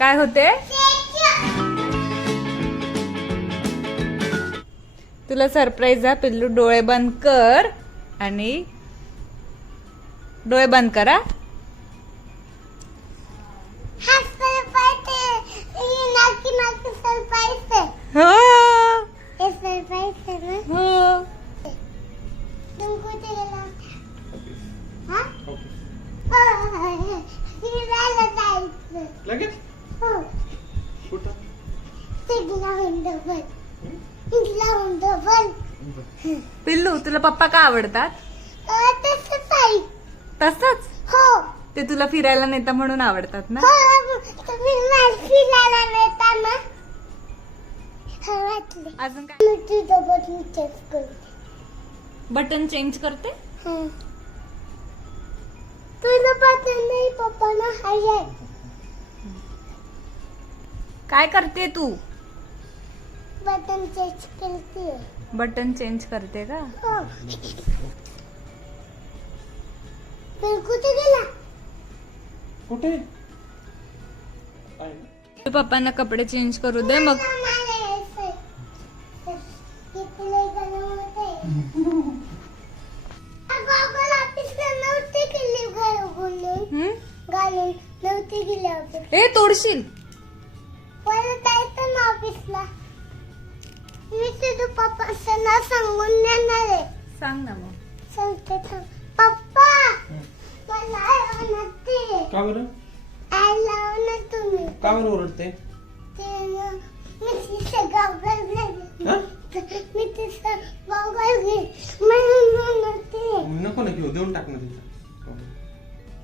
काय होते? तुला सरप्राईज आहे पिल्लू डोळे बंद कर आणि डोळे बंद करा हा? पिल्लू तुला पप्पा का आवडतात? तसंच हो. ते तुला फिरायला नेता म्हणून आवडतात ना? हो हो. वाटले. अजून काय? बटन चेंज करते? हं. बटन नाही पप्पा ना काय करते तू? बटन चेक करते. बटन चेंज करते का? हो. कुठे गेला? कुठे. पप्पांना कपडे चेंज करू दे मग. ए तोडशील. परत जायचं ना ऑफिसला. तुझं पप्पांना सांगून देणार आहे. सांग ना मग. सांगते थांब. पप्पा मला आवडते का बरं? आय लाव ना तुम्ही. का बरं ओरडते? ते ना, मी गॉगल घेतले हा? मी घे म्हणून म्हणते नको ना घेऊ देऊन टाक ना तिथं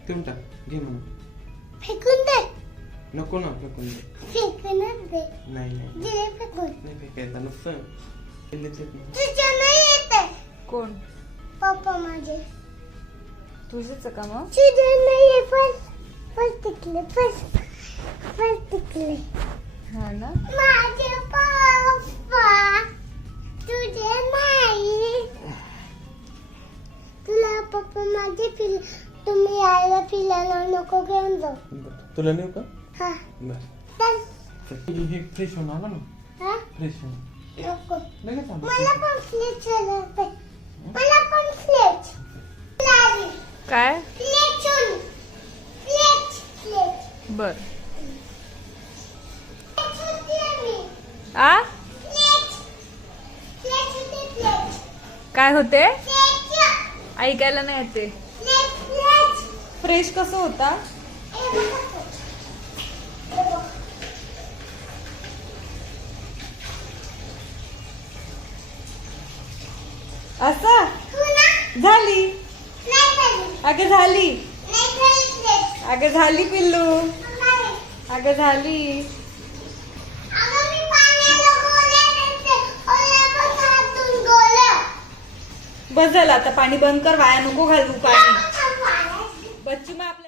देऊन टाक घे म्हणून. फेकून दे. नको ना फेकून दे. फेकूनच दे. नाही नाही. दिले फेकून. नाही फेकायचं नसतं. तुझ्या नाही येते. कोण? पप्पा माझे. तुझेच का मग? तुझे नाही फर्स्ट फर्स्ट टिकले फर्स्ट फर्स्ट टिकले हा ना? माझे पप्पा तुझे नाही. तुला पप्पा माझे फिल तुम्ही यायला फिरायला नको घेऊन जाऊ. बरं. तुला नेऊ का? हा. बरं. चल. तर हे फ्रेश होऊन आला ना? हा? फ्रेश होऊन. नको लगेच आलो मला पण मला पण लागली काय? बर. स्लेट होती मी आ? होती काय होते? ऐकायला नाही येते. फ्रेश कसं होता? ए बघा तो. ए बघ. असं? झाली? अगं झाली. अगं झाली पिल्लू. अगं झाली. बस आता पाणी बंद कर वाया नको घालू पाणी. बच्चू मग आपल्या